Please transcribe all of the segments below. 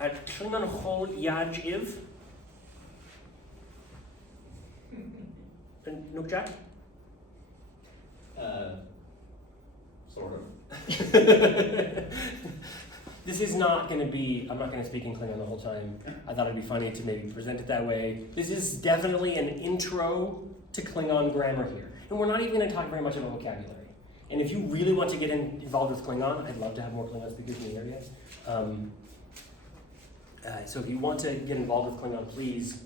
Klingon hol yaj iv. Nukjat? Sort of. This is not going to be, I'm not going to speak in Klingon the whole time. I thought it'd be funny to maybe present it that way. This is definitely an intro to Klingon grammar here. And we're not even going to talk very much about vocabulary. And if you really want to get involved with Klingon, I'd love to have more Klingon speakers in the area. So if you want to get involved with Klingon, please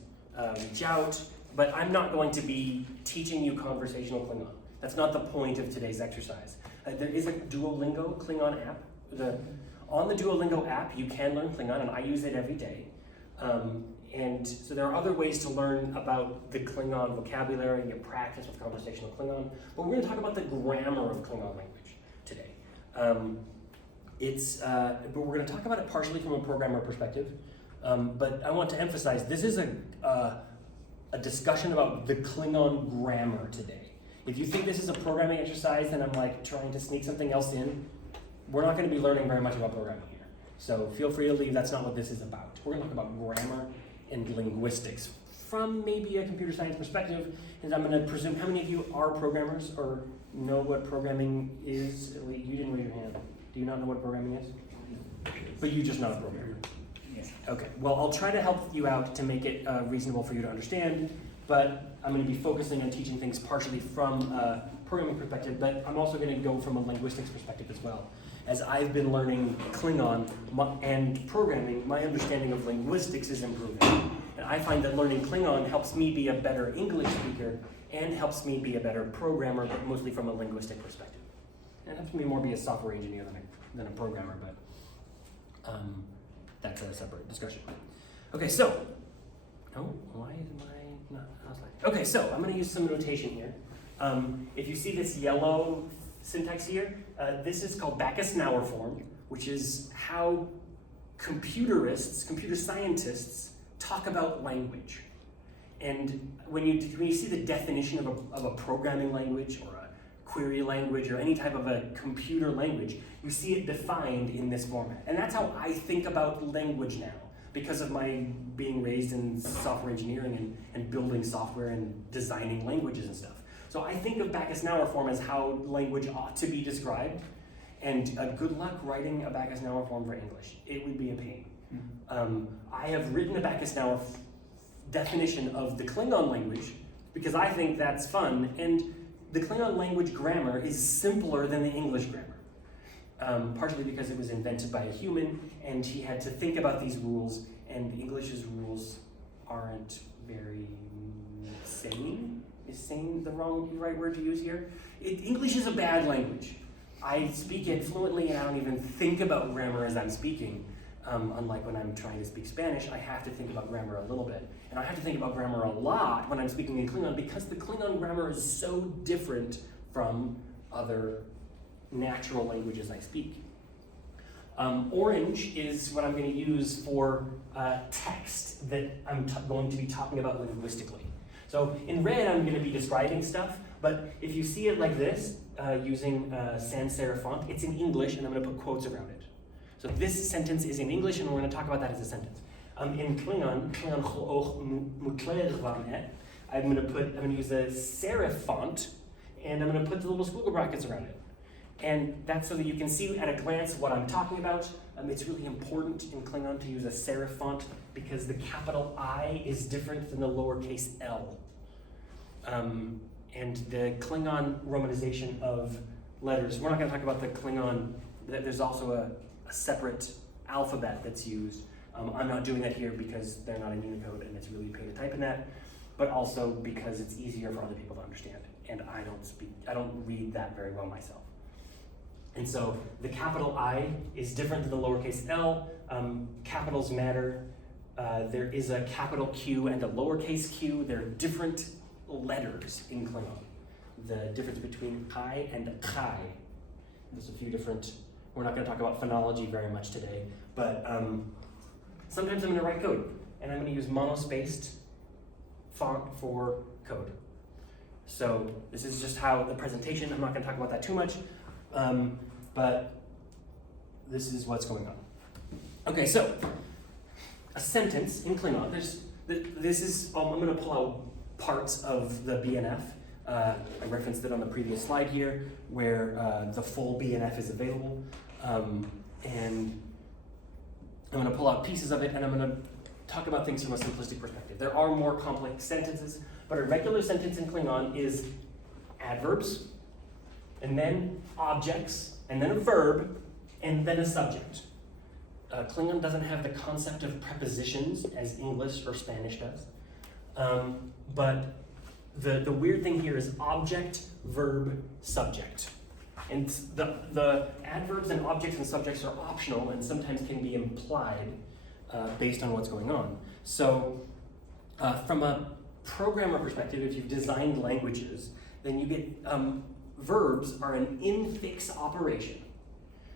reach out. But I'm not going to be teaching you conversational Klingon. That's not the point of today's exercise. There is a Duolingo Klingon app. On the Duolingo app, you can learn Klingon, and I use it every day. And so there are other ways to learn about the Klingon vocabulary and get practice with conversational Klingon. But we're going to talk about the grammar of Klingon language today. But we're going to talk about it partially from a programmer perspective. But I want to emphasize this is a discussion about the Klingon grammar today. If you think this is a programming exercise and I'm like trying to sneak something else in, we're not going to be learning very much about programming here. So feel free to leave, that's not what this is about. We're going to talk about grammar and linguistics from maybe a computer science perspective. And I'm going to presume, how many of you are programmers or know what programming is? Wait, you didn't raise your hand. Do you not know what programming is? But you're just not a programmer. Yes. Okay, well, I'll try to help you out to make it reasonable for you to understand, but I'm going to be focusing on teaching things partially from a programming perspective, but I'm also going to go from a linguistics perspective as well. As I've been learning Klingon and programming, my understanding of linguistics is improving. And I find that learning Klingon helps me be a better English speaker and helps me be a better programmer, but mostly from a linguistic perspective. And it helps me more be a software engineer than a programmer, but that's a separate discussion. Okay, so, why am I not? Okay, so I'm going to use some notation here. If you see this yellow syntax here, this is called Backus-Naur form, which is how computer scientists talk about language. And when you see the definition of a programming language or a query language or any type of a computer language, you see it defined in this format. And that's how I think about language now, because of my being raised in software engineering and building software and designing languages and stuff. So I think of Backus-Naur form as how language ought to be described, and good luck writing a Backus-Naur form for English. It would be a pain. I have written a Backus-Naur definition of the Klingon language because I think that's fun, and the Klingon language grammar is simpler than the English grammar. Partially because it was invented by a human, and he had to think about these rules, and English's rules aren't very sane. Is sane the right word to use here? English is a bad language. I speak it fluently and I don't even think about grammar as I'm speaking. Unlike when I'm trying to speak Spanish, I have to think about grammar a little bit. And I have to think about grammar a lot when I'm speaking in Klingon because the Klingon grammar is so different from other natural languages I speak. Orange is what I'm going to use for text that I'm going to be talking about linguistically. So in red, I'm going to be describing stuff, but if you see it like this, using sans serif font, it's in English, and I'm going to put quotes around it. So this sentence is in English, and we're going to talk about that as a sentence. In Klingon, I'm going to use a serif font, and I'm going to put the little squiggle brackets around it. And that's so that you can see at a glance what I'm talking about. It's really important in Klingon to use a serif font because the capital I is different than the lowercase l. And the Klingon romanization of letters, we're not going to talk about the Klingon, there's also a separate alphabet that's used. I'm not doing that here because they're not in Unicode and it's really a pain to type in that, but also because it's easier for other people to understand. And I don't read that very well myself. And so the capital I is different than the lowercase l. Capitals matter. There is a capital Q and a lowercase q. They're different letters in Klingon. The difference between I and kai. There's a few different, we're not going to talk about phonology very much today, but sometimes I'm going to write code, and I'm going to use monospaced font for code. So this is just how the presentation, I'm not going to talk about that too much, but this is what's going on. Okay, so a sentence in Klingon, I'm going to pull out parts of the BNF. I referenced it on the previous slide here, where the full BNF is available. And I'm going to pull out pieces of it, and I'm going to talk about things from a simplistic perspective. There are more complex sentences, but a regular sentence in Klingon is adverbs, and then objects, and then a verb, and then a subject. Klingon doesn't have the concept of prepositions as English or Spanish does. But the weird thing here is object, verb, subject. And the adverbs and objects and subjects are optional and sometimes can be implied based on what's going on. So from a programmer perspective, if you've designed languages, then you get verbs are an infix operation.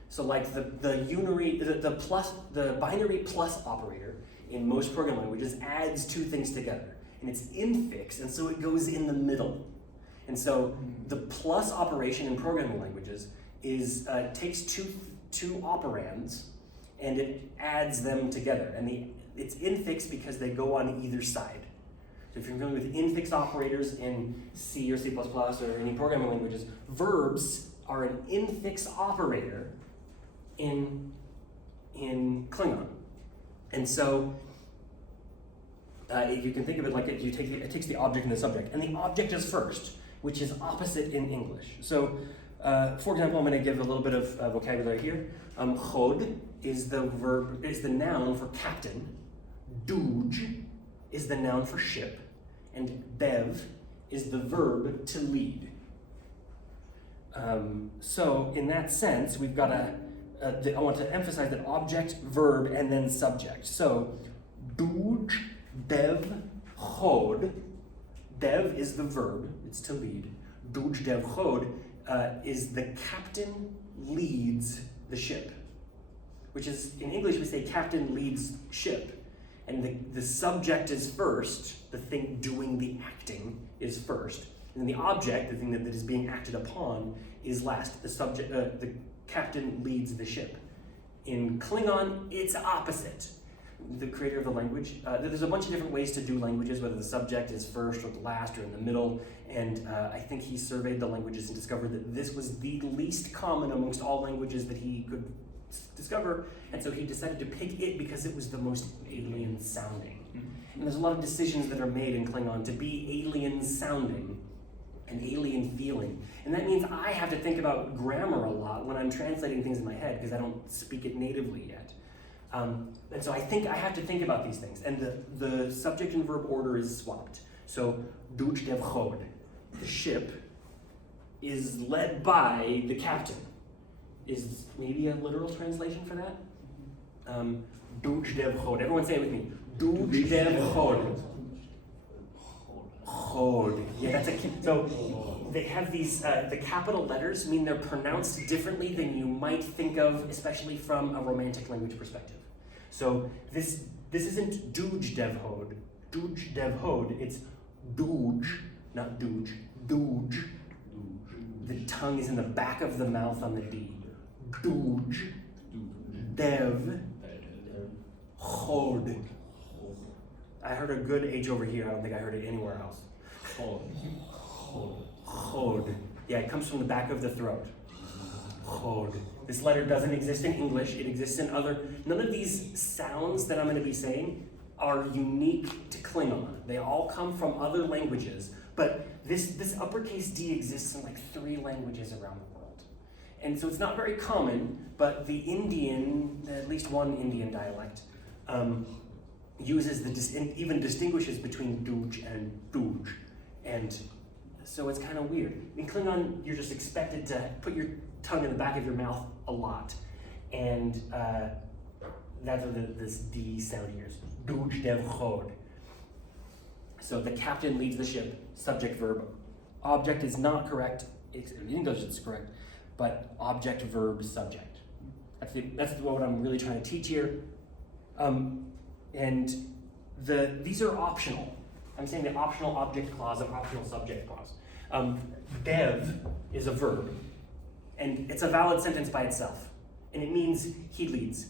So like the binary plus operator in most programming languages adds two things together, and it's infix, and so it goes in the middle. And so the plus operation in programming languages is takes two operands and it adds them together, and it's infix because they go on either side. So if you're familiar with infix operators in C or C++ or any programming languages, verbs are an infix operator in Klingon. And so you can think of it like it takes the object and the subject, and the object is first, which is opposite in English. So for example, I'm going to give a little bit of vocabulary here. Chod is the noun for captain. Duj is the noun for ship, and bev is the verb to lead. So in that sense, we've got I want to emphasize that object, verb, and then subject. So duj, dev, chod. Dev is the verb, it's to lead. Duj, dev, chod is the captain leads the ship, which is, in English we say captain leads ship, and the subject is first, the thing doing the acting is first, and the object, the thing that is being acted upon, is last. The captain leads the ship. In Klingon, it's opposite. The creator of the language, there's a bunch of different ways to do languages, whether the subject is first or the last or in the middle, and I think he surveyed the languages and discovered that this was the least common amongst all languages that he could discover, and so he decided to pick it because it was the most alien sounding. And there's a lot of decisions that are made in Klingon to be alien sounding and alien feeling, and that means I have to think about grammar a lot when I'm translating things in my head because I don't speak it natively yet. And so I have to think about these things, and the subject and verb order is swapped. So duj, dev, chod, the ship is led by the captain. Is maybe a literal translation for that? Duj, dev, chod. Everyone say it with me. Duj, dev, chod. Chod. Yeah, that's a so they have these. The capital letters mean they're pronounced differently than you might think of, especially from a romantic language perspective. So this isn't duj, dev, chod. Duj, dev, chod. It's duj, not duj. Duj. The tongue is in the back of the mouth on the D. Duj, dev, chod. I heard a good H over here. I don't think I heard it anywhere else. Chod. Yeah, it comes from the back of the throat. Chod. This letter doesn't exist in English. It exists in other. None of these sounds that I'm going to be saying are unique to Klingon. They all come from other languages. But this uppercase D exists in like 3 languages around the world. And so it's not very common, but the Indian, at least one Indian dialect, uses even distinguishes between duj and duj. And so it's kind of weird. In Klingon, you're just expected to put your tongue in the back of your mouth a lot. And that's what this D sound here is. Duj, dev, chod. So the captain leads the ship, subject, verb. Object is not correct. In English it's correct, but object, verb, subject. That's what I'm really trying to teach here. And these are optional. I'm saying the optional object clause and optional subject clause. Dev is a verb, and it's a valid sentence by itself. And it means he leads,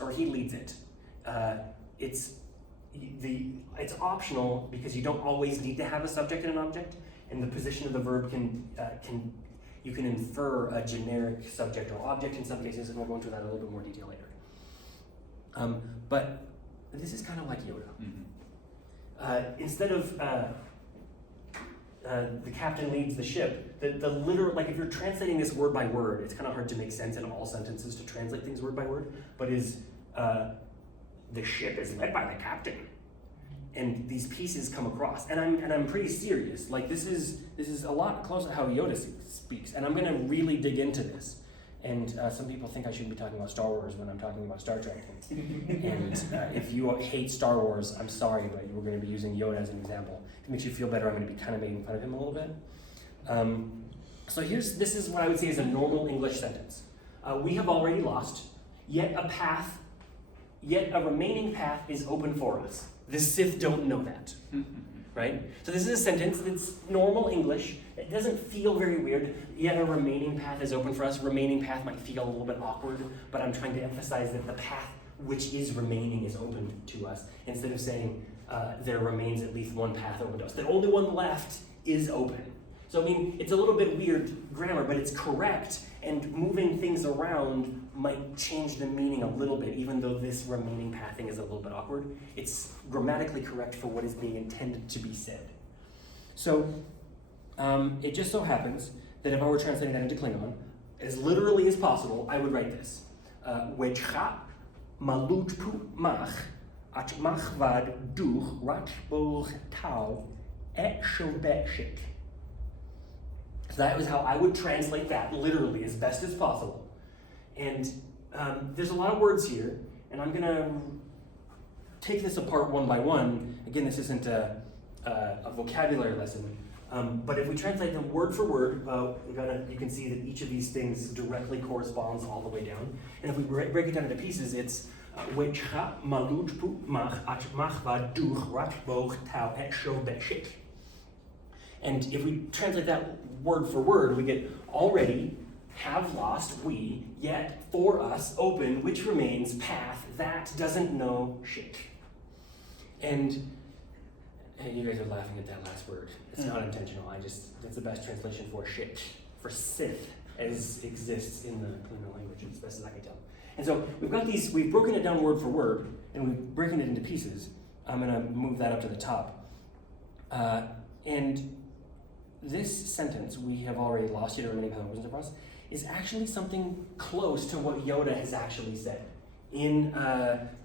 or he leads it. it's optional because you don't always need to have a subject and an object, and the position of the verb you can infer a generic subject or object in some cases, and we'll go into that in a little bit more detail later. But this is kind of like Yoda. Instead of the captain leads the ship, the literal, like if you're translating this word by word, it's kind of hard to make sense in all sentences to translate things word by word, but the ship is led by the captain. And these pieces come across, and I'm pretty serious. Like this is a lot closer to how Yoda speaks, and I'm gonna really dig into this. And some people think I shouldn't be talking about Star Wars when I'm talking about Star Trek. And if you hate Star Wars, I'm sorry, but we're going to be using Yoda as an example. If it makes you feel better, I'm going to be kind of making fun of him a little bit. So this is what I would say is a normal English sentence. We have already lost, yet a remaining path is open for us. The Sith don't know that, right? So this is a sentence that's normal English. It doesn't feel very weird, yet a remaining path is open for us. Remaining path might feel a little bit awkward, but I'm trying to emphasize that the path which is remaining is open to us, instead of saying there remains at least one path open to us. The only one left is open. So I mean, it's a little bit weird grammar, but it's correct, and moving things around might change the meaning a little bit, even though this remaining path thing is a little bit awkward. It's grammatically correct for what is being intended to be said. So it just so happens that if I were translating that into Klingon, as literally as possible, I would write this. Wechha malutpu mach at machvad duch ratboch tau et shobeshik. So that was how I would translate that literally as best as possible. And there's a lot of words here, and I'm gonna take this apart one by one. Again, this isn't a vocabulary lesson, but if we translate them word for word, you can see that each of these things directly corresponds all the way down. And if we break it down into pieces, it's Wechha malutpu mach at machva duch ratboch tau et shobeshik. And if we translate that word for word, we get already, have lost, we, yet, for us, open, which remains, path, that doesn't know shit. And you guys are laughing at that last word. It's not intentional. That's the best translation for shit, for Sith, as exists in the Klingon language, as best as I can tell. And so we've broken it down word for word, and we've broken it into pieces. I'm gonna move that up to the top. And this sentence, we have already lost, yet a remaining path opens for us, is actually something close to what Yoda has actually said. In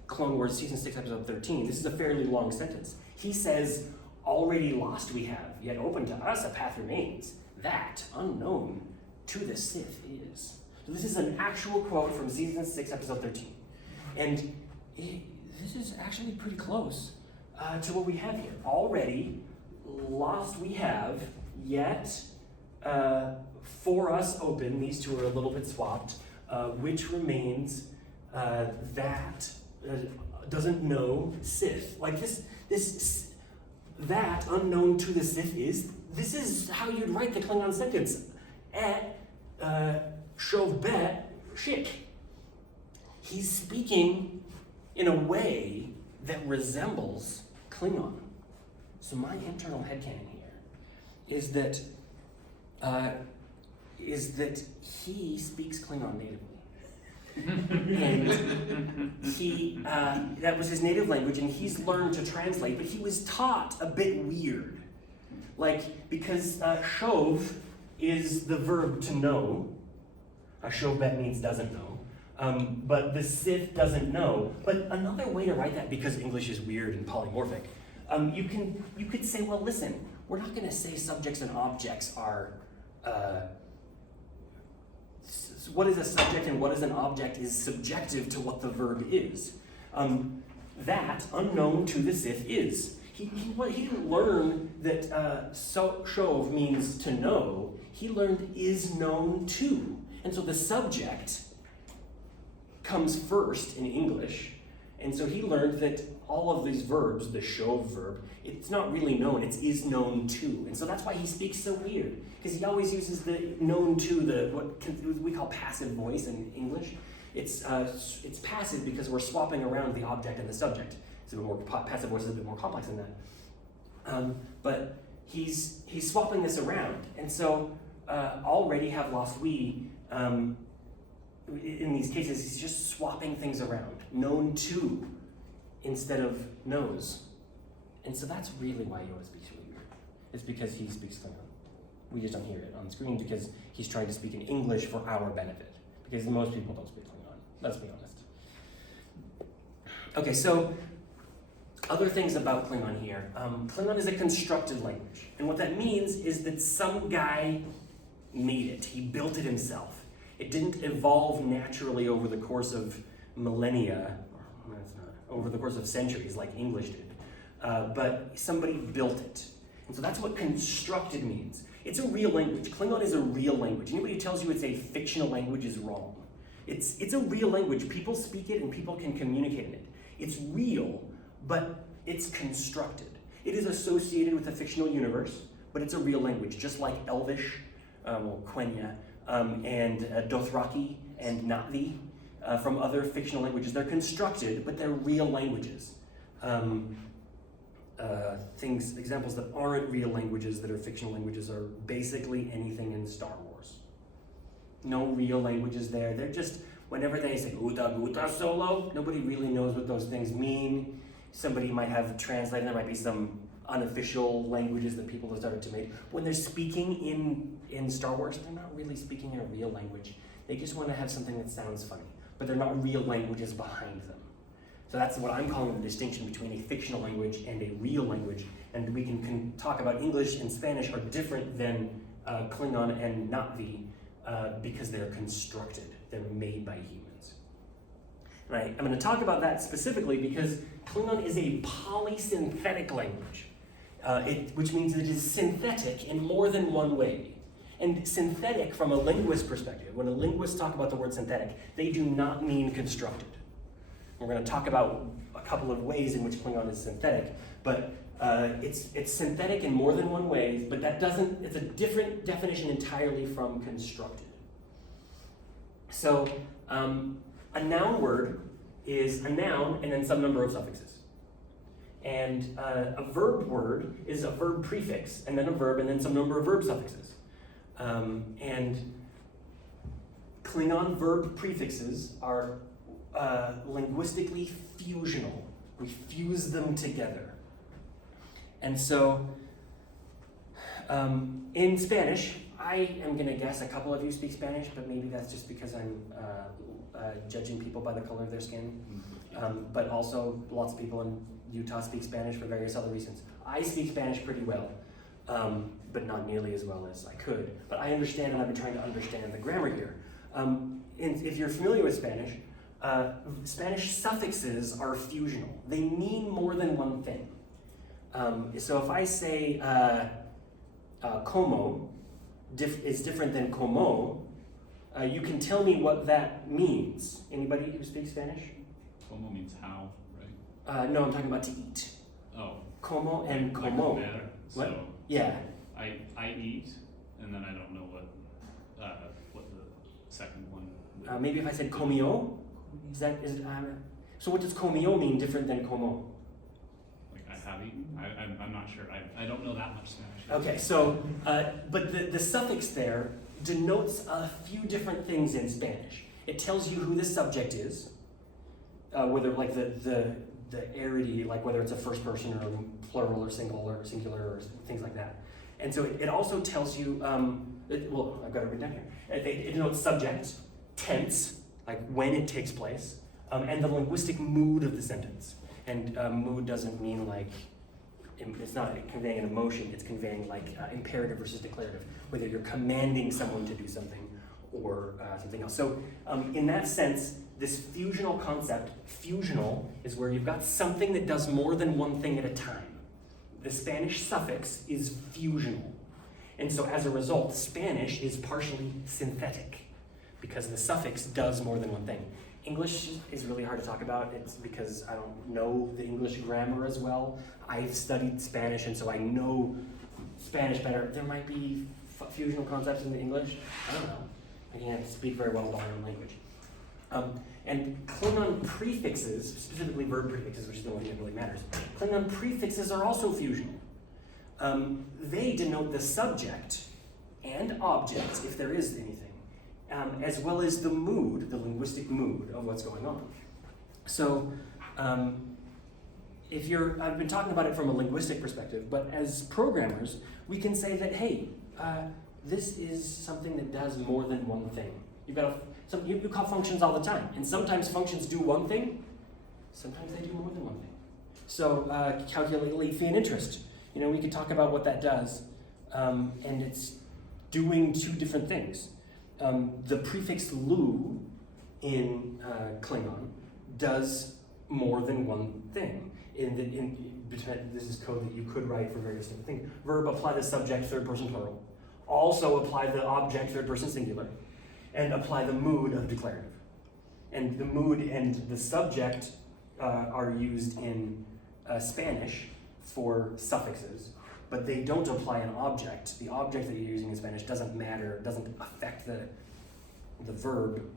Clone Wars Season 6, Episode 13, this is a fairly long sentence. He says, already lost we have, yet open to us a path remains. That, unknown to the Sith is. So this is an actual quote from Season 6, Episode 13. And this is actually pretty close to what we have here. Already lost we have, yet for us open, these two are a little bit swapped, which remains that doesn't know Sith. Like this that unknown to the Sith is, this is how you'd write the Klingon sentence. Et shovbet shik. He's speaking in a way that resembles Klingon. So my internal headcanon here is that he speaks Klingon natively. And that was his native language, and he's learned to translate, but he was taught a bit weird. Like, because shov is the verb to know. Shovbet means doesn't know. But the Sith doesn't know. But another way to write that, because English is weird and polymorphic, you could say, well, listen, we're not going to say subjects and objects are, what is a subject and what is an object is subjective to what the verb is. That, unknown to the Sith, is. He didn't learn that shov means to know. He learned is known to. And so the subject comes first in English. And so he learned that all of these verbs, the shov verb, it's not really known, it's is known to. And so that's why he speaks so weird, because he always uses the known to, what we call passive voice in English. It's passive because we're swapping around the object and the subject. It's a bit more, passive voice is a bit more complex than that. But he's swapping this around. And so already have lost we, in these cases, he's just swapping things around. Known to instead of knows. And so that's really why Yoda speaks really weird. It's because he speaks Klingon. We just don't hear it on the screen because he's trying to speak in English for our benefit. Because most people don't speak Klingon, let's be honest. Okay, so other things about Klingon here. Klingon is a constructed language. And what that means is that some guy made it. He built it himself. It didn't evolve naturally over the course of millennia, or that's not, over the course of centuries like English did. But somebody built it. And so that's what constructed means. It's a real language. Klingon is a real language. Anybody who tells you it's a fictional language is wrong. It's a real language. People speak it and people can communicate in it. It's real, but it's constructed. It is associated with a fictional universe, but it's a real language, just like Elvish, Quenya, and Dothraki and Na'vi from other fictional languages. They're constructed, but they're real languages. Examples that aren't real languages that are fictional languages are basically anything in Star Wars. No real languages there. They're just, whenever they say Uda Guta Solo, nobody really knows what those things mean. Somebody might have translated, there might be some unofficial languages that people have started to make. When they're speaking in Star Wars, they're not really speaking in a real language. They just want to have something that sounds funny, but they're not real languages behind them. So that's what I'm calling the distinction between a fictional language and a real language. And we can talk about English and Spanish are different than Klingon and Na'vi because they're constructed. They're made by humans. Right? I'm going to talk about that specifically because Klingon is a polysynthetic language, which means it is synthetic in more than one way. And synthetic from a linguist perspective, when a linguist talk about the word synthetic, they do not mean constructed. We're going to talk about a couple of ways in which Klingon is synthetic, but it's synthetic in more than one way, but it's a different definition entirely from constructed. So a noun word is a noun and then some number of suffixes. And a verb word is a verb prefix and then a verb and then some number of verb suffixes. And Klingon verb prefixes are linguistically fusional. We fuse them together. And so in Spanish, I am going to guess a couple of you speak Spanish, but maybe that's just because I'm judging people by the color of their skin. But also lots of people in Utah speak Spanish for various other reasons. I speak Spanish pretty well, but not nearly as well as I could. But I understand, and I've been trying to understand the grammar here. If you're familiar with Spanish, Spanish suffixes are fusional. They mean more than one thing. So if I say como is different than como, you can tell me what that means. Anybody who speaks Spanish? Como means how, right? No, I'm talking about to eat. Oh. Como and like como. Matter. What? So Yeah. I eat, and then I don't know what the second one would Maybe if I said comio, so what does comio mean different than como? like I have eaten. I'm not sure. I don't know that much Spanish. Okay, so, but the suffix there denotes a few different things in Spanish. It tells you who the subject is, whether like the arity, like whether it's a first person or plural or singular or things like that. And so it also tells you, well, I've got it written down here. It denotes subject, tense, like when it takes place, and the linguistic mood of the sentence. And mood doesn't mean like, it's not conveying an emotion, it's conveying like imperative versus declarative, whether you're commanding someone to do something or something else. So in that sense, this fusional concept, fusional, is where you've got something that does more than one thing at a time. The Spanish suffix is fusional. And so as a result, Spanish is partially synthetic because the suffix does more than one thing. English is really hard to talk about. It's because I don't know the English grammar as well. I've studied Spanish, and so I know Spanish better. There might be fusional concepts in the English. I don't know. I can't speak very well about my own language. And Klingon prefixes, specifically verb prefixes, which is the only thing that really matters, Klingon prefixes are also fusional. They denote the subject and object, if there is anything, as well as the mood, the linguistic mood of what's going on. So, I've been talking about it from a linguistic perspective, but as programmers, we can say that, hey, this is something that does more than one thing. You call functions all the time, and sometimes functions do one thing, sometimes they do more than one thing. So, calculate late fee and interest. We could talk about what that does, and it's doing two different things. The prefix lu in Klingon does more than one thing. This is code that you could write for various different things. Verb, apply the subject, third person plural. Also apply the object, third person singular. And apply the mood of declarative. And the mood and the subject are used in Spanish for suffixes, but they don't apply an object. The object that you're using in Spanish doesn't matter, doesn't affect the verb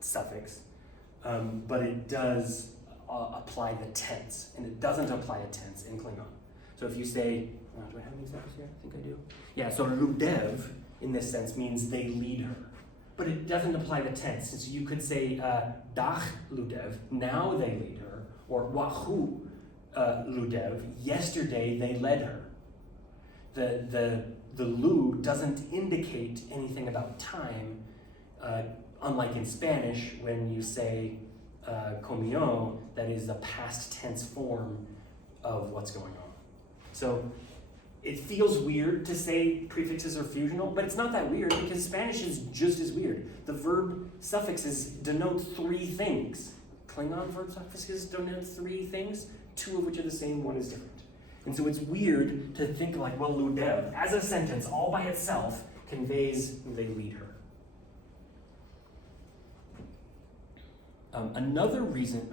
suffix, but it does apply the tense, and it doesn't apply a tense in Klingon. So if you say, do I have any examples here? I think I do. Yeah, so ludev in this sense means they lead her, but it doesn't apply the tense. So you could say dach ludev, now they lead her, or wahu ludev, yesterday they led her. The lu doesn't indicate anything about time, unlike in Spanish when you say comió, that is a past tense form of what's going on. So it feels weird to say prefixes are fusional, but it's not that weird because Spanish is just as weird. The verb suffixes denote three things. Klingon verb suffixes denote three things, two of which are the same, one is different. And so it's weird to think like, well, ludev, as a sentence all by itself, conveys they lead her. Another reason,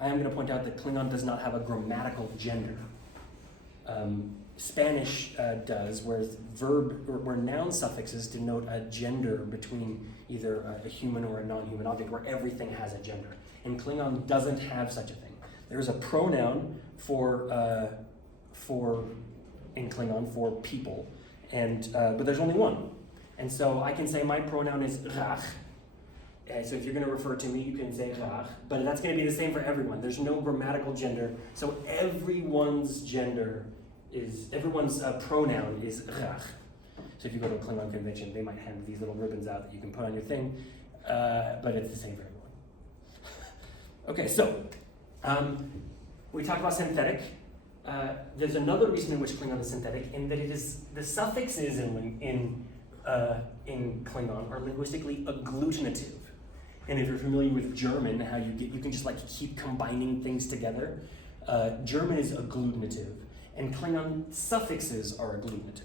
I am going to point out that Klingon does not have a grammatical gender. Spanish does, where noun suffixes denote a gender between either a human or a non-human object, where everything has a gender. And Klingon doesn't have such a thing. There's a pronoun in Klingon for people, but there's only one. And so I can say my pronoun is rach. So if you're going to refer to me, you can say rach, but that's going to be the same for everyone. There's no grammatical gender, so everyone's pronoun is rach. So if you go to a Klingon convention, they might hand these little ribbons out that you can put on your thing, but it's the same for everyone. Okay, so we talked about synthetic. There's another reason in which Klingon is synthetic, in that it is the suffixes in Klingon are linguistically agglutinative. And if you're familiar with German, how you can just like keep combining things together, German is agglutinative, and Klingon suffixes are agglutinative.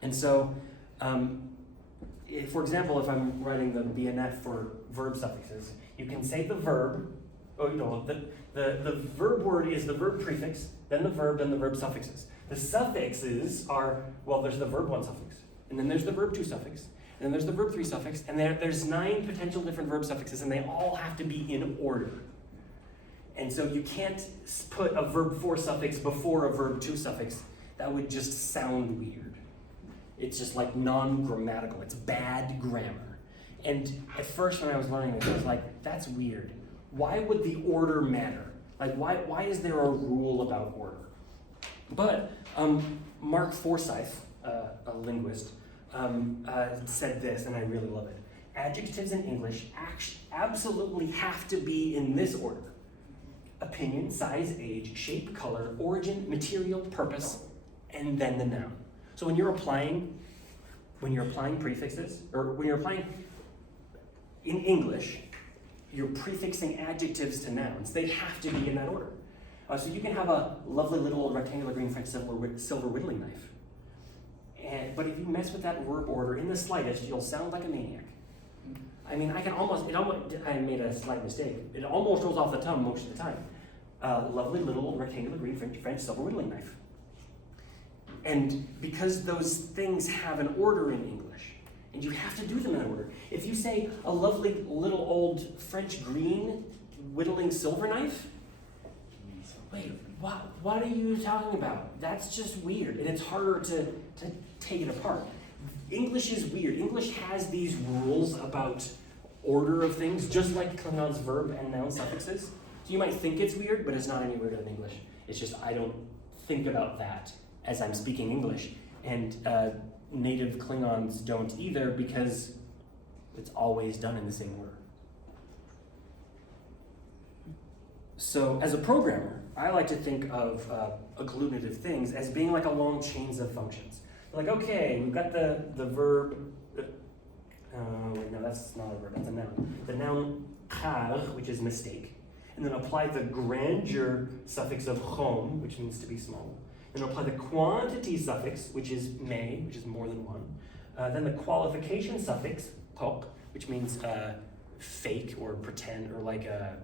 And so, for example, if I'm writing the BNF for verb suffixes, you can say the verb. The verb word is the verb prefix, then the verb suffixes. The suffixes are, there's the verb 1 suffix, and then there's the verb 2 suffix, and then there's the verb 3 suffix, and there's 9 potential different verb suffixes, and they all have to be in order. And so you can't put a verb 4 suffix before a verb 2 suffix. That would just sound weird. It's just like non-grammatical. It's bad grammar. And at first when I was learning this, I was like, that's weird. Why would the order matter? Like, why is there a rule about order? But Mark Forsyth, a linguist, said this, and I really love it. Adjectives in English absolutely have to be in this order: opinion, size, age, shape, color, origin, material, purpose, and then the noun. So when you're applying prefixes, or when you're applying in English, you're prefixing adjectives to nouns. They have to be in that order. So you can have a lovely little rectangular green French silver whittling knife. But if you mess with that verb order in the slightest, you'll sound like a maniac. I mean, I made a slight mistake. It almost rolls off the tongue most of the time. Lovely little rectangular green French silver whittling knife. And because those things have an order in And you have to do them in order. If you say a lovely little old French green whittling silver knife, wait, what are you talking about? That's just weird, and it's harder to take it apart. English is weird. English has these rules about order of things, just like Klingon's verb and noun suffixes. So you might think it's weird, but it's not any weirder than English. It's just I don't think about that as I'm speaking English. And native Klingons don't either because it's always done in the same order. So as a programmer, I like to think of agglutinative things as being like a long chains of functions. Like, okay, we've got the verb, wait, no, that's not a verb, that's a noun. The noun kar, which is mistake, and then apply the grandeur suffix of chom, which means to be small. Then apply the quantity suffix, which is may, which is more than one. Then the qualification suffix, tok, which means fake or pretend, or like a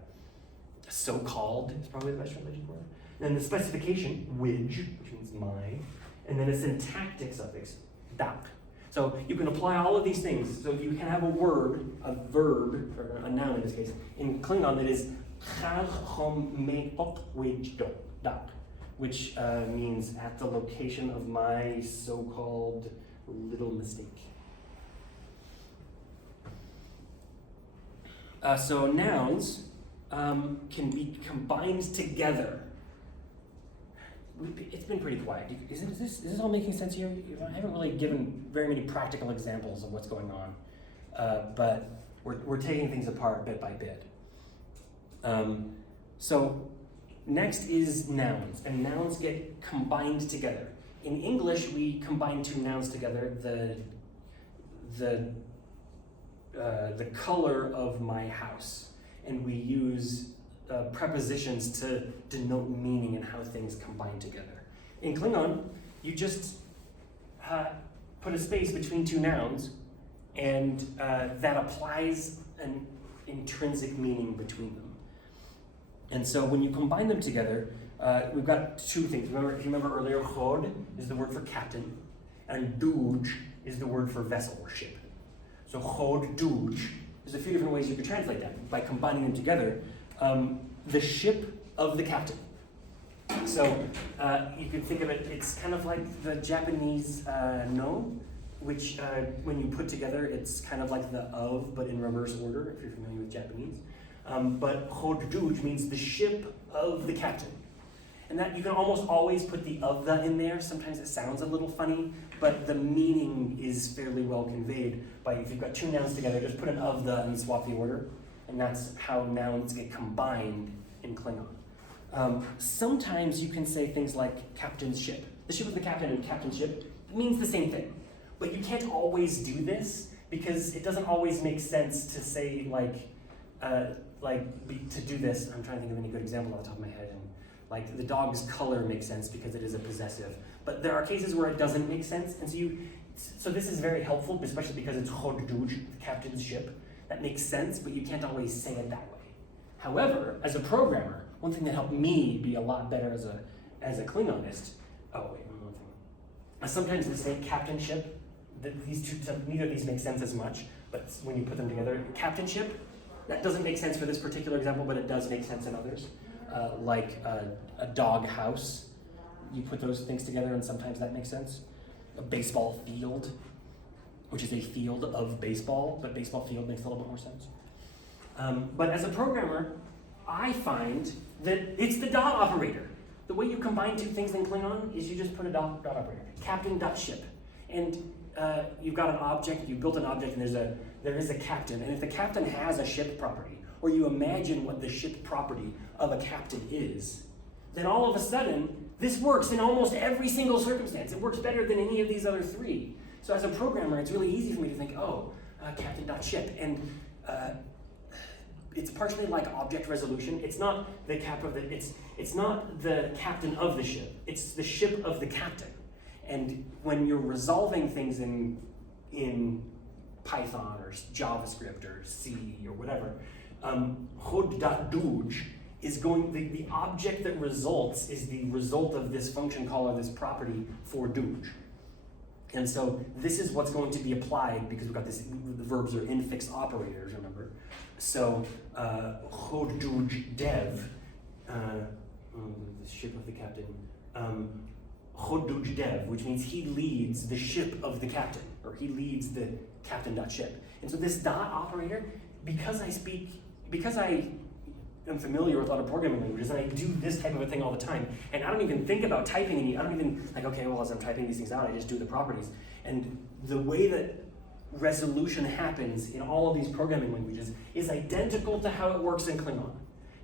so-called is probably the best translation for it. And then the specification, which means my. And then a syntactic suffix, dak. So you can apply all of these things. So you can have a word, a verb, or a noun in this case, in Klingon that is char chom me ok wij do, dak, which means at the location of my so-called little mistake. So nouns can be combined together. It's been pretty quiet. Is this all making sense here? I haven't really given very many practical examples of what's going on, but we're taking things apart bit by bit. So next is nouns, and nouns get combined together. In English, we combine two nouns together. The color of my house, and we use prepositions to denote meaning and how things combine together. In Klingon, you just put a space between two nouns, and that applies an intrinsic meaning between them. And so when you combine them together, we've got two things. If you remember earlier, chod is the word for captain, and duj is the word for vessel or ship. So chod, duj, there's a few different ways you could translate that by combining them together. The ship of the captain. So you could think of it, it's kind of like the Japanese no, which when you put together, it's kind of like the of, but in reverse order, if you're familiar with Japanese. But choduj means the ship of the captain. And that you can almost always put the of the in there. Sometimes it sounds a little funny, but the meaning is fairly well conveyed by if you've got two nouns together, just put an of the and swap the order. And that's how nouns get combined in Klingon. Sometimes you can say things like captain's ship. The ship of the captain and captain's ship means the same thing. But you can't always do this because it doesn't always make sense to say to do this. I'm trying to think of any good example off the top of my head. And like the dog's color makes sense because it is a possessive. But there are cases where it doesn't make sense. And so this is very helpful, especially because it's choduj, the captain's ship. That makes sense, but you can't always say it that way. However, as a programmer, one thing that helped me be a lot better as a Klingonist, one more thing. Sometimes the same captainship, neither of these make sense as much, but when you put them together, captainship, that doesn't make sense for this particular example, but it does make sense in others. Like a dog house, you put those things together and sometimes that makes sense. A baseball field, which is a field of baseball, but baseball field makes a little bit more sense. But as a programmer, I find that it's the dot operator. The way you combine two things in Klingon is you just put a dot operator. Captain.ship. And you've got an object, you built an object, and there is a captain. And if the captain has a ship property, or you imagine what the ship property of a captain is, then all of a sudden, this works in almost every single circumstance. It works better than any of these other three. So as a programmer, it's really easy for me to think, captain.ship. And it's partially like object resolution. It's not the it's not the captain of the ship. It's the ship of the captain. And when you're resolving things in Python or JavaScript or C or whatever, chod.duj is the object that results is the result of this function call or this property for duj. And so this is what's going to be applied because we've got this, the verbs are infix operators, remember? So, choduj dev, the ship of the captain, choduj dev, which means he leads the ship of the captain, or he leads the captain.ship. And so this dot operator, because I am familiar with a lot of programming languages, and I do this type of a thing all the time, and I don't even think about typing any, I don't even, like, okay, well, as I'm typing these things out, I just do the properties. And the way that resolution happens in all of these programming languages is identical to how it works in Klingon.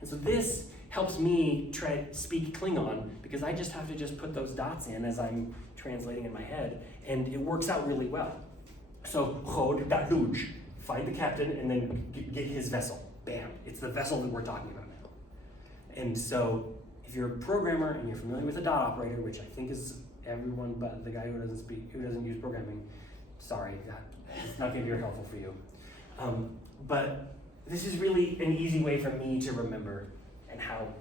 And so this helps me try to speak Klingon, because I just have to just put those dots in as I'm translating in my head, and it works out really well. So, chod daluj, find the captain, and then get his vessel. Bam, it's the vessel that we're talking about now. And so, if you're a programmer and you're familiar with a dot operator, which I think is everyone but the guy who doesn't use programming, sorry, it's not going to be very helpful for you. But this is really an easy way for me to remember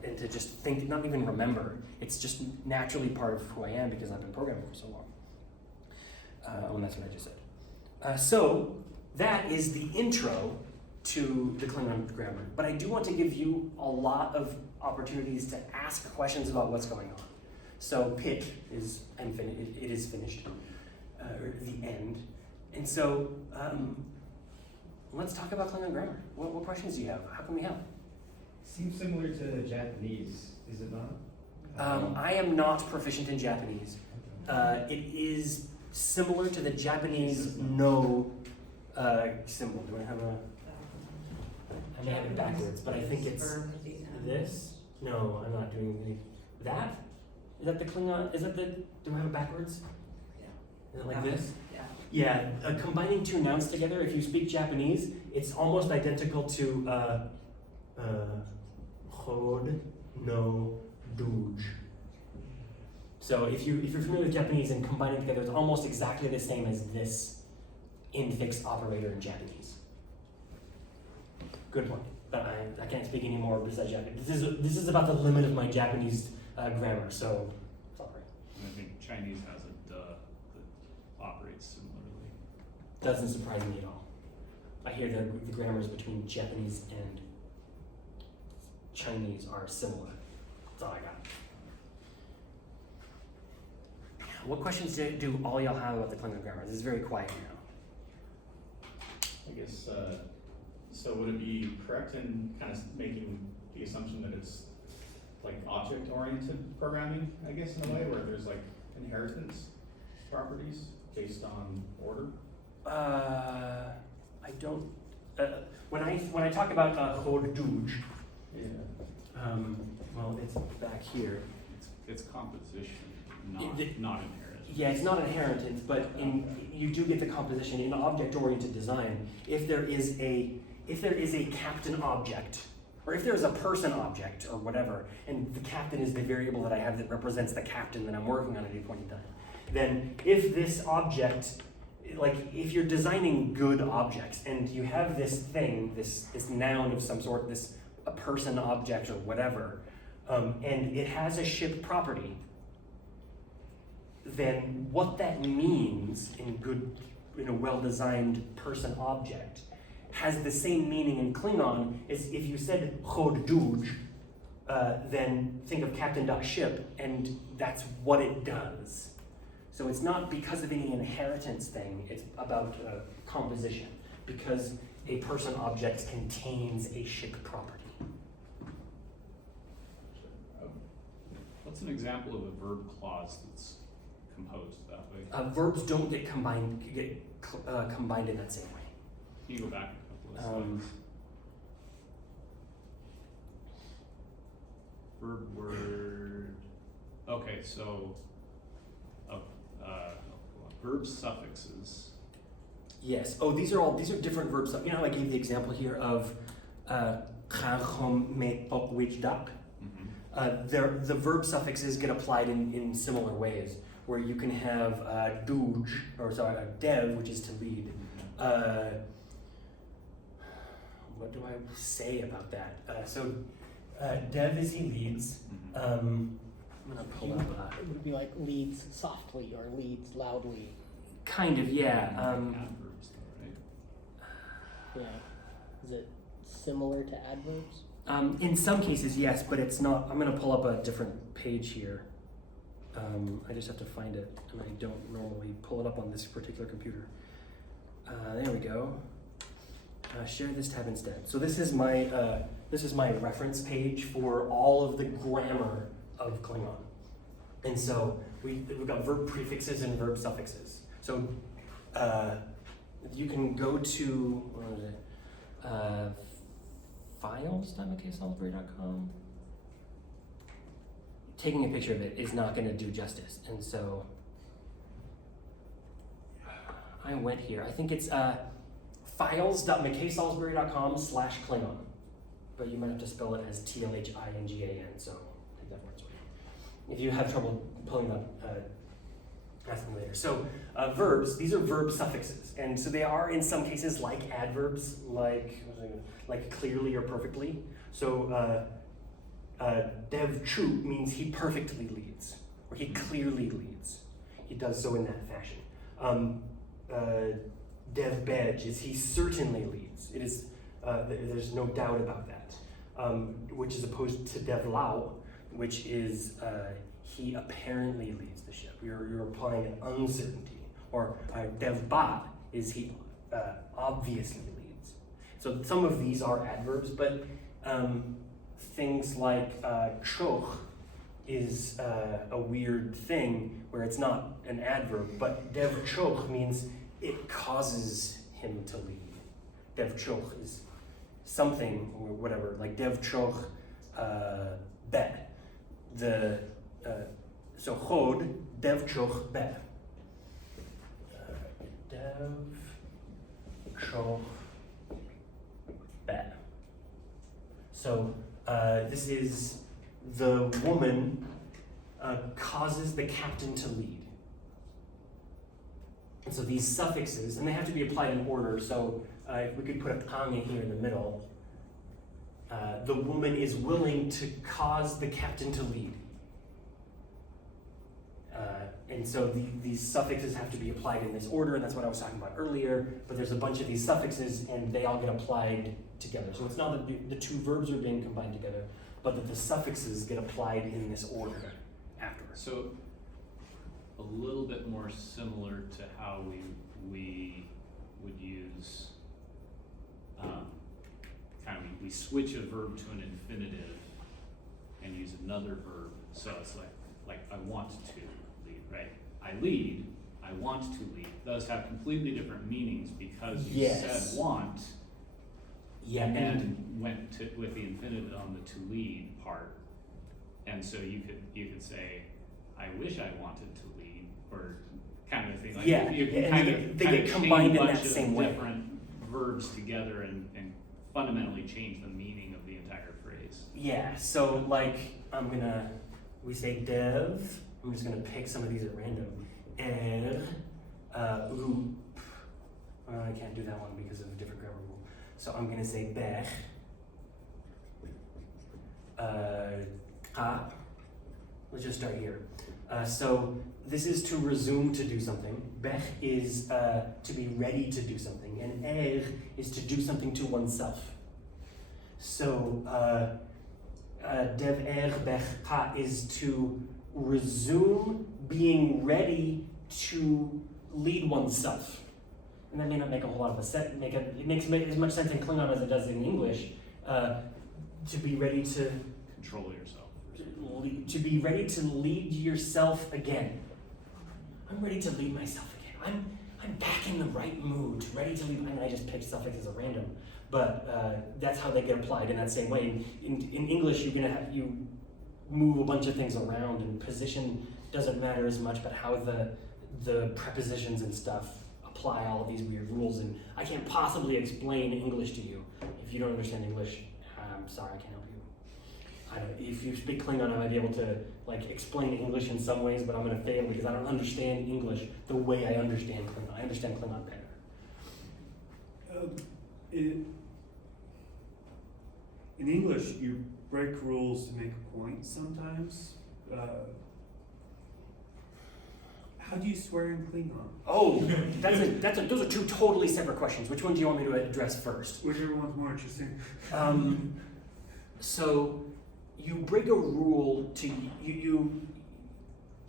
and to just think, not even remember, it's just naturally part of who I am because I've been programming for so long. And that's what I just said. So that is the intro to the Klingon grammar. But I do want to give you a lot of opportunities to ask questions about what's going on. So pit is it is finished, or the end. And so let's talk about Klingon grammar. What questions do you have? How can we help? Seems similar to Japanese, is it not? I am not proficient in Japanese. It is similar to the Japanese no symbol. Do I have a? I may have it backwards, but I think it's this. No, I'm not doing that. Is that the Klingon? Is that the? Do I have it backwards? Yeah. Is it like this? Yeah. Yeah. Combining two nouns together. If you speak Japanese, it's almost identical to chod no duj. So if you're familiar with Japanese and combining together, it's almost exactly the same as this infix operator in Japanese. Good one. But I can't speak any more besides Japanese. This is about the limit of my Japanese grammar, so sorry. And I think Chinese has a duh that operates similarly. Doesn't surprise me at all. I hear that the grammars between Japanese and Chinese are similar. That's all I got. What questions do all y'all have about the Klingon grammar? This is very quiet now. I guess, so would it be correct in kind of making the assumption that it's like object-oriented programming, I guess, in a way, where there's like inheritance properties based on order? I don't. When I talk about choduj, Yeah. well, it's back here. It's composition, not inheritance. Yeah, it's not inheritance, but you do get the composition in object-oriented design. If there is a captain object, or if there is a person object, or whatever, and the captain is the variable that I have that represents the captain that I'm working on at any point in time, then if this object, like if you're designing good objects and you have this thing, this noun of some sort, a person object or whatever, and it has a ship property, then what that means in a well-designed person object has the same meaning in Klingon as if you said choduj, then think of captain.ship, and that's what it does. So it's not because of any inheritance thing, it's about composition, because a person object contains a ship property. What's an example of a verb clause that's composed that way? Verbs don't get combined in that same way. Can you go back a couple of slides? Verb-word. Okay, so verb suffixes. Yes. Oh, these are different verbs. You know how I gave the example here of dak? The verb suffixes get applied in similar ways, where you can have duj, dev, which is to lead. What do I say about that? Dev is he leads. I'm gonna pull up. It would be like leads softly or leads loudly. Kind of, yeah. Adverbs though, right? Yeah. Is it similar to adverbs? In some cases, yes, but it's not. I'm going to pull up a different page here. I just have to find it, and I don't normally pull it up on this particular computer. There we go. Share this tab instead. So this is my reference page for all of the grammar of Klingon. And so we've got verb prefixes and verb suffixes. So you can go to, what is it? Files.mksalisbury.com. Taking a picture of it is not going to do justice. And so I went here. I think it's files.mksalisbury.com/Klingon. But you might have to spell it as TLHINGAN, so I think that works. If you have trouble pulling up, ask me later. So verbs, these are verb suffixes. And so they are in some cases like adverbs, like clearly or perfectly. So dev chu means he perfectly leads, or he clearly leads. He does so in that fashion. Dev bej is he certainly leads. It is, there's no doubt about that. Which is opposed to dev lao, which is he apparently leads the ship. You're applying an uncertainty. Or dev ba is he obviously leads. So some of these are adverbs, but things like choch is a weird thing where it's not an adverb, but dev choch means it causes him to lead. Dev choch is something or whatever, like dev choch be. So chod dev choch be. Dev choch be. So this is the woman causes the captain to lead. And so these suffixes, and they have to be applied in order, so if we could put a pange here in the middle, the woman is willing to cause the captain to lead. And so these suffixes have to be applied in this order, and that's what I was talking about earlier, but there's a bunch of these suffixes, and they all get applied together. So it's not that the two verbs are being combined together, but that the suffixes get applied in this order afterwards. So a little bit more similar to how we would use, we switch a verb to an infinitive and use another verb. So it's like I want to lead, right? I lead, I want to lead. Those have completely different meanings because you said want. Yeah, And went with the infinitive on the to lead part. And so you could say, I wish I wanted to lead, or kind of a thing. Like yeah, you can and they get combined in that same way. Different verbs together and fundamentally change the meaning of the entire phrase. Yeah, so like we say dev, I'm just gonna pick some of these at random. I can't do that one because of a different grammar rule. So I'm gonna say bech. Let's just start here. So this is to resume to do something. Bech is to be ready to do something, and is to do something to oneself. So dev bech is to resume being ready to lead oneself. And that may not make a whole lot of sense. It makes as much sense in Klingon as it does in English. To be ready to Control yourself. to be ready to lead yourself again. I'm ready to lead myself again. I'm back in the right mood, ready to lead. I just picked suffixes at random, but that's how they get applied in that same way. In English, you move a bunch of things around, and position doesn't matter as much, but how the prepositions and stuff apply all of these weird rules. And I can't possibly explain English to you if you don't understand English. I'm sorry, I can't help you. If you speak Klingon, I might be able to explain English in some ways, but I'm going to fail because I don't understand English the way I understand Klingon. I understand Klingon better. In English, you break rules to make a point sometimes. How do you swear in Klingon? Oh, those are two totally separate questions. Which one do you want me to address first? Whichever one's more interesting. So you break a rule to you.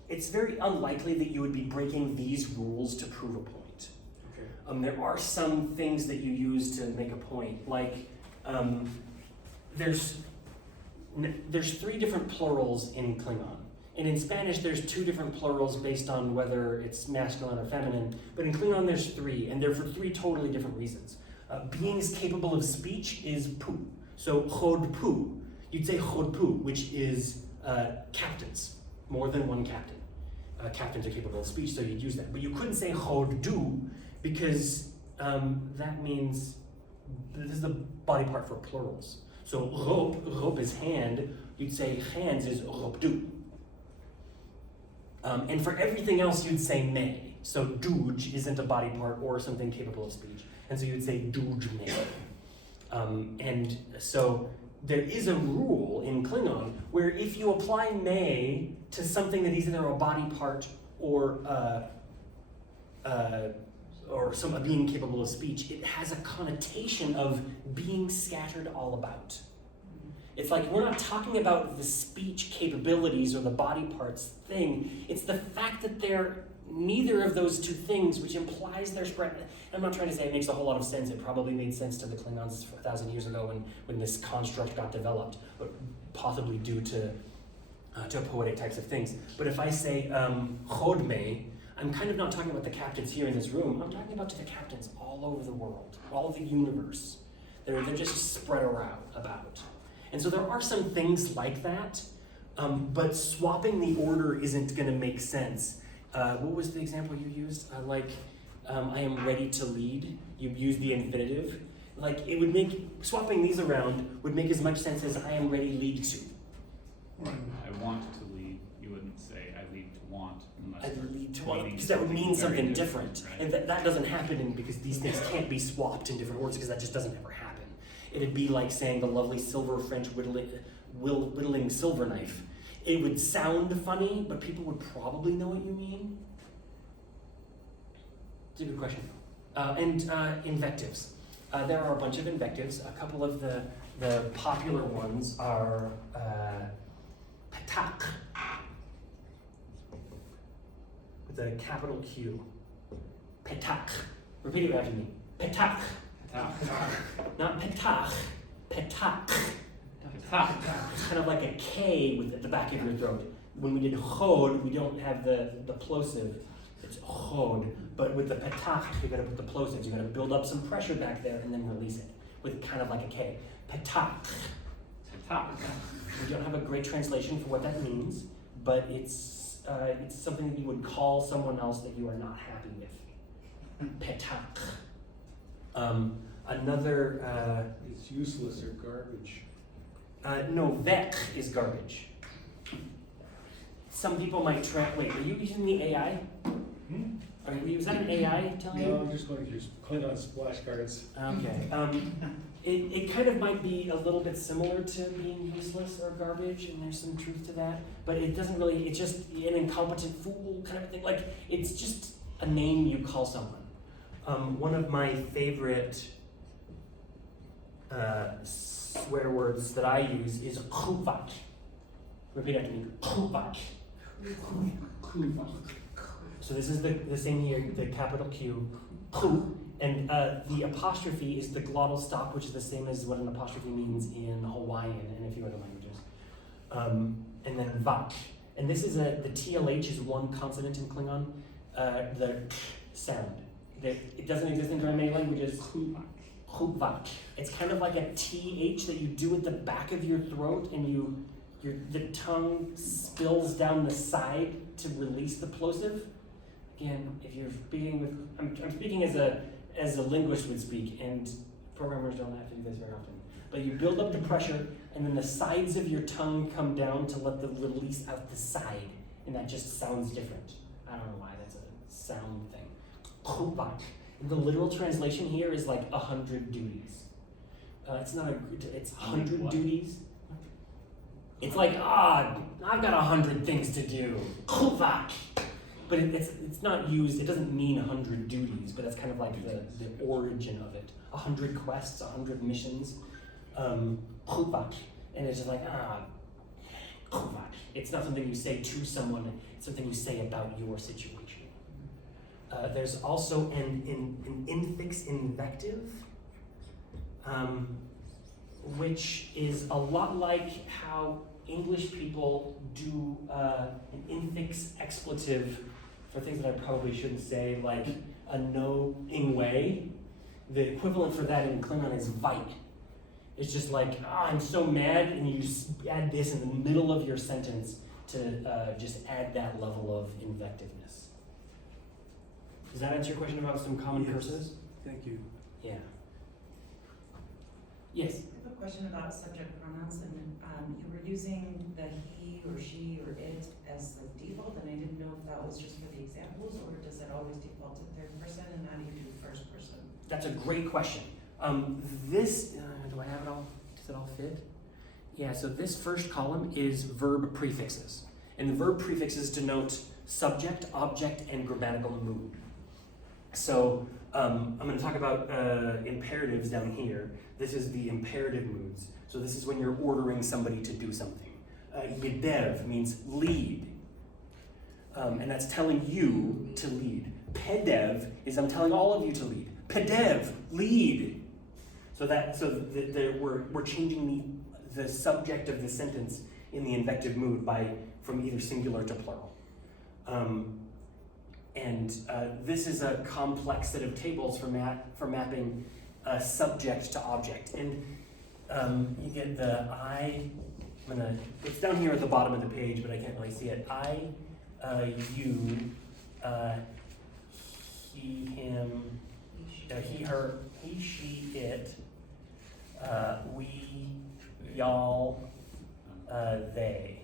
It's very unlikely that you would be breaking these rules to prove a point. Okay. There are some things that you use to make a point, like there's 3 different plurals in Klingon. And in Spanish, there's 2 different plurals based on whether it's masculine or feminine. But in Klingon, there's 3, and they're for 3 totally different reasons. Beings capable of speech is pu. So chod pu. You'd say chod pu, which is captains, more than one captain. Captains are capable of speech, so you'd use that. But you couldn't say chod du, because that means this is the body part for plurals. So rope is hand. You'd say hands is rop du. And for everything else, you'd say me. So douj isn't a body part or something capable of speech. And so you'd say douj me. And so there is a rule in Klingon where if you apply me to something that is either a body part or a being capable of speech, it has a connotation of being scattered all about. It's like we're not talking about the speech capabilities or the body parts thing. It's the fact that they're neither of those 2 things, which implies they're spread. I'm not trying to say it makes a whole lot of sense. It probably made sense to the Klingons 1,000 years ago when this construct got developed, but possibly due to poetic types of things. But if I say chod me, I'm kind of not talking about the captains here in this room. I'm talking about to the captains all over the world, all of the universe. They're just spread around about. And so there are some things like that, but swapping the order isn't going to make sense. What was the example you used? I am ready to lead. You use the infinitive. Like it would make, swapping these around would make as much sense as I am ready lead to. I want to lead. You wouldn't say I lead to want unless I lead to wanting want, because that would mean very something different. right? And that doesn't happen because these things can't be swapped in different words because that just doesn't ever happen. It'd be like saying the lovely silver French whittling silver knife. It would sound funny, but people would probably know what you mean. It's a good question. And invectives. There are a bunch of invectives. A couple of the popular ones are patak, with a capital Q. Patak. Repeat it after me. Patak. Not petach, petak. It's kind of like a K at the back of your throat. When we did chod, we don't have the plosive. It's chod. But with the petach, you gotta put the plosives. You gotta build up some pressure back there and then release it with kind of like a K. Petach. We don't have a great translation for what that means, but it's something that you would call someone else that you are not happy with. Petach. It's useless or garbage. No, vec is garbage. Some people might wait, are you using the AI? Was that an AI telling you? No, I'm just going to use Klingon splash cards. Okay. It kind of might be a little bit similar to being useless or garbage, and there's some truth to that, but it doesn't really, it's just an incompetent fool kind of thing. Like, it's just a name you call someone. One of my favorite swear words that I use is chuvak. Repeat after me. Chuvak. So this is the same here, the capital Q. Chu. And the apostrophe is the glottal stop, which is the same as what an apostrophe means in Hawaiian and a few other languages. And then vak. And this is the TLH is one consonant in Klingon. The k sound. It doesn't exist in very many languages. Chuvak. It's kind of like a TH that you do at the back of your throat, and the tongue spills down the side to release the plosive. Again, if you're speaking with, I'm speaking as a linguist would speak, and programmers don't have to do this very often. But you build up the pressure, and then the sides of your tongue come down to let the release out the side, and that just sounds different. I don't know why that's a sound thing. Chuvak. The literal translation here is like 100 duties. It's not it's 100 duties. It's like, I've got 100 things to do. Chuvak. but it's not used. It doesn't mean 100 duties, but that's kind of like the origin of it. 100 quests, 100 missions. Chupach. And it's just like, chupach. It's not something you say to someone, it's something you say about your situation. There's also an infix invective, which is a lot like how English people do an infix expletive for things that I probably shouldn't say, like a no-ing way. The equivalent for that in Klingon is vite. It's just like, I'm so mad, and you add this in the middle of your sentence to just add that level of invectiveness. Does that answer your question about some common Yes. curses? Thank you. Yeah. Yes? I have a question about subject pronouns, and you were using the he or she or it as the default, and I didn't know if that was just for the examples, or does it always default to third person, and how do you do first person? That's a great question. Do I have it all? Does it all fit? Yeah, so this first column is verb prefixes. And the verb prefixes denote subject, object, and grammatical mood. So I'm going to talk about imperatives down here. This is the imperative moods. So this is when you're ordering somebody to do something. Yedev means lead. And that's telling you to lead. Pedev is I'm telling all of you to lead. Pedev, lead. So we're changing the subject of the sentence in the invective mood from either singular to plural. This is a complex set of tables for mapping subject to object. And you get the it's down here at the bottom of the page, but I can't really see it. I, you, he, him, he, her, he, she, it, we, y'all, they.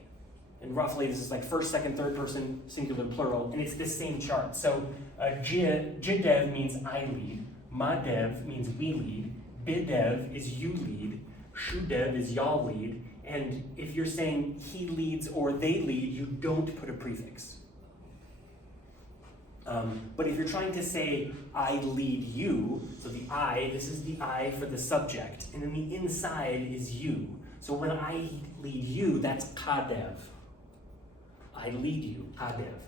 And roughly this is like first, second, third person, singular, plural, and it's this same chart. So jidev means I lead, madev means we lead, bidev is you lead, shudev is y'all lead, and if you're saying he leads or they lead, you don't put a prefix. But if you're trying to say I lead you, so the I, this is the I for the subject, and then the inside is you. So when I lead you, that's kadev. I lead you, kadev.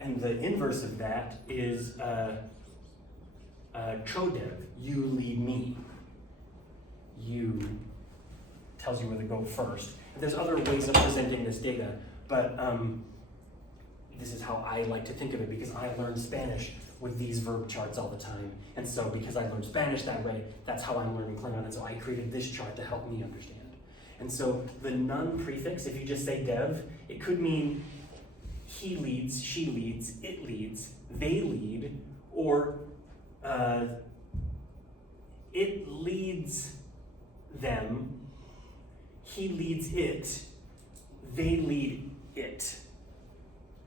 And the inverse of that is chodev, you lead me. You tells you where to go first. And there's other ways of presenting this data, but this is how I like to think of it because I learned Spanish with these verb charts all the time. And so because I learned Spanish that way, that's how I'm learning Klingon. And so I created this chart to help me understand. And so the none prefix, if you just say dev, it could mean he leads, she leads, it leads, they lead, or it leads them, he leads it, they lead it.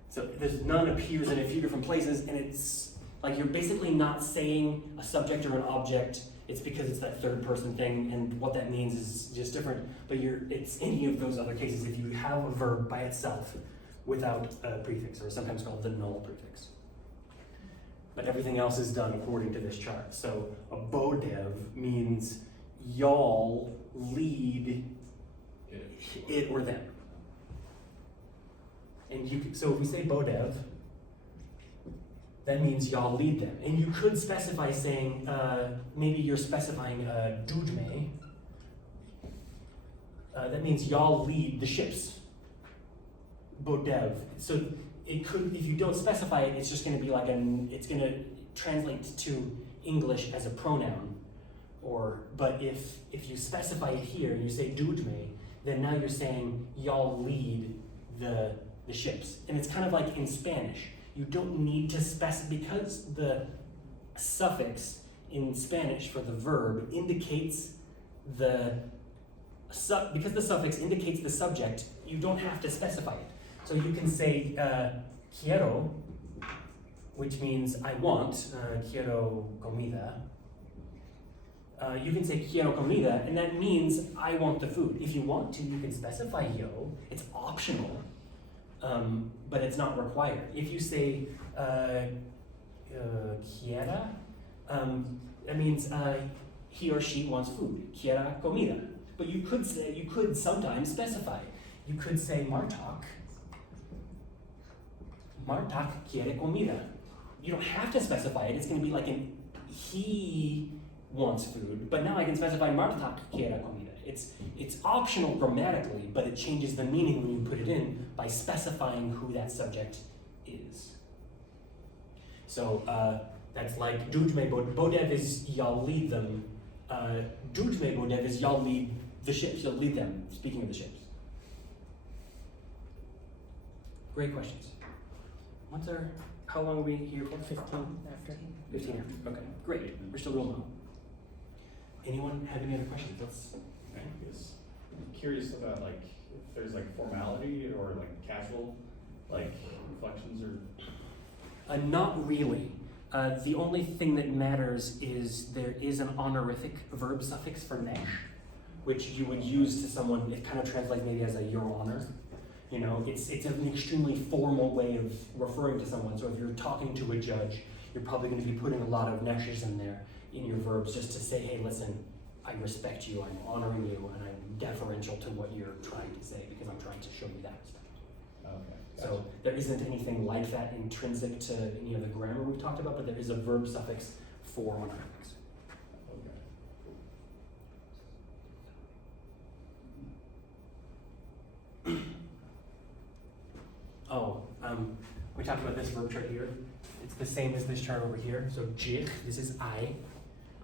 So there's none appears in a few different places, and it's like you're basically not saying a subject or an object. It's because it's that third person thing, and what that means is just different. But it's any of those other cases if you have a verb by itself without a prefix, or sometimes called the null prefix. But everything else is done according to this chart. So a bodev means y'all lead it or them. And so if we say bodev, that means y'all lead them. And you could specify saying, maybe you're specifying dudme. That means y'all lead the ships. Bodev. So it could, if you don't specify it, it's just going to be like it's going to translate to English as a pronoun. But if you specify it here and you say dudme, then now you're saying y'all lead the ships. And it's kind of like in Spanish. You don't need to specify, because the suffix in Spanish for the verb indicates because the suffix indicates the subject, you don't have to specify it. So you can say quiero, which means I want, quiero comida. You can say quiero comida, and that means I want the food. If you want to, you can specify yo. It's optional. but it's not required. If you say quiera, that means he or she wants food. Quiera comida. But you could sometimes specify. You could say Martak quiere comida. You don't have to specify it. It's going to be like he wants food, but now I can specify Martak quiere comida. It's optional grammatically, but it changes the meaning when you put it in by specifying who that subject is. So that's like Dujme Bodev is y'all lead them. Dujme Bodev is y'all lead the ships. You'll lead them. Speaking of the ships. Great questions. How long are we here for? 15 after. 15 after. Okay, great. We're still going well. Anyone have any other questions? I guess I'm curious about like if there's like formality or like casual like inflections or. Not really. The only thing that matters is there is an honorific verb suffix for nesh, which you would use to someone. It kind of translates maybe as a your honor. You know, it's an extremely formal way of referring to someone. So if you're talking to a judge, you're probably going to be putting a lot of neshes in there in your verbs just to say, hey, listen, I respect you, I'm honoring you, and I'm deferential to what you're trying to say because I'm trying to show you that respect. Okay. So there isn't anything like that intrinsic to any of the grammar we've talked about, but there is a verb suffix for honorifics. Okay. We talked about this verb chart here. It's the same as this chart over here. So jich, this is I,